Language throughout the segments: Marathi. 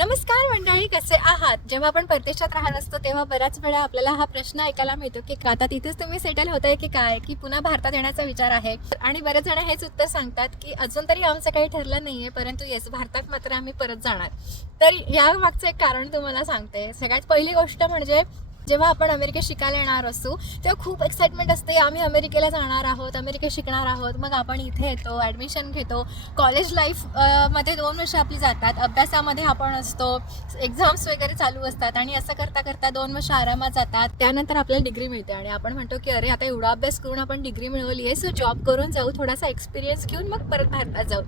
नमस्कार मंडळी, कसे आहात? जेव्हा आपण परदेशात राहत असतो तेव्हा बऱ्याच वेळा आपल्याला हा प्रश्न ऐकायला मिळतो की आता तिथेच तुम्ही सेटल होताय की काय, की पुन्हा भारतात येण्याचा विचार आहे. आणि बरेच जण हेच उत्तर सांगतात की अजून तरी आमचं काही ठरलं नाहीये, परंतु येस, भारतात मात्र आम्ही परत जाणार. तर या मागचं एक कारण तुम्हाला सांगते. सगळ्यात पहिली गोष्ट म्हणजे जेव्हा आपण अमेरिकेत शिकायला येणार असू तेव्हा खूप एक्साइटमेंट असते. आम्ही अमेरिकेला जाणार आहोत, अमेरिकेत शिकणार आहोत. मग आपण इथे येतो, ॲडमिशन घेतो. कॉलेज लाईफ मध्ये 2 वर्ष आपली जातात. अभ्यासामध्ये आपण असतो, एक्झाम्स वगैरे चालू असतात आणि असं करता करता 2 वर्ष आरामात जातात. त्यानंतर आपल्याला डिग्री मिळते आणि आपण म्हणतो की अरे आता एवढा अभ्यास करून आपण डिग्री मिळवली आहे, सो जॉब करून जाऊ, थोडासा एक्सपिरियन्स घेऊन मग परत भारतात जाऊ.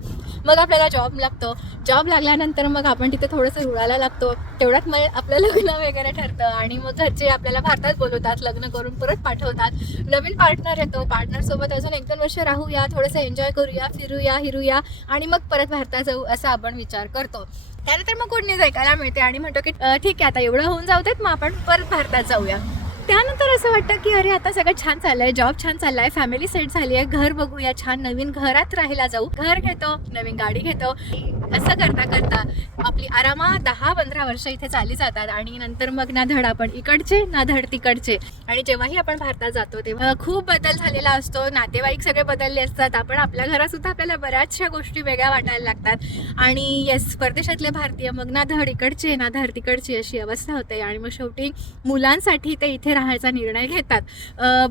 मग आपल्याला जॉब लागतो. जॉब लागल्यानंतर मग आपण तिथे थोडंसं रुळायला लागतो. तेवढ्यात मग आपलं लग्न वगैरे ठरतं आणि मग घरचे आपल्याला भारतात बोलवतात, लग्न करून परत पाठवतात. नवीन पार्टनर येतो, पार्टनर सोबत अजून 1-2 वर्ष राहूया, थोडंसं एन्जॉय करूया, फिरूया, हिरूया आणि मग परत भारतात जाऊ असा आपण विचार करतो. त्यानंतर मग गुड न्यूज ऐकायला मिळते आणि म्हणतो की ठीक आहे, आता एवढं होऊन जाऊ देत, मग आपण परत भारतात जाऊया. त्यानंतर असं वाटतं की अरे आता सगळं छान चाललंय, जॉब छान चाललाय, फॅमिली सेट झाली आहे, घर बघूया, छान नवीन घरात राहायला जाऊ. घर घेतो, नवीन गाडी घेतो. असं करता करता आपली आरामात 10-15 वर्ष इथे चालली जातात आणि नंतर मग ना धड आपण इकडचे ना धड तिकडचे. आणि जेव्हाही आपण भारतात जातो तेव्हा खूप बदल झालेला असतो. नातेवाईक सगळे बदलले असतात. आपण आपल्या घरात सुद्धा आपल्याला बऱ्याचशा गोष्टी वेगळ्या वाटायला लागतात. आणि येस, परदेशातले भारतीय मग ना धड इकडचे ना धड तिकडची अशी अवस्था होते. आणि मग शेवटी मुलांसाठी ते इथे राहायचा निर्णय घेतात.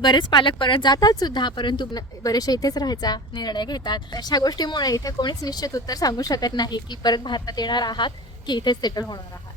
बरेच पालक परत जातात सुद्धा, परंतु बरेचसे इथेच राहायचा निर्णय घेतात. अशा गोष्टीमुळे इथे कोणीच निश्चित उत्तर सांगू शकत नाही की परत भारतात येणार आहात की इथेच सेटल होणार आहात.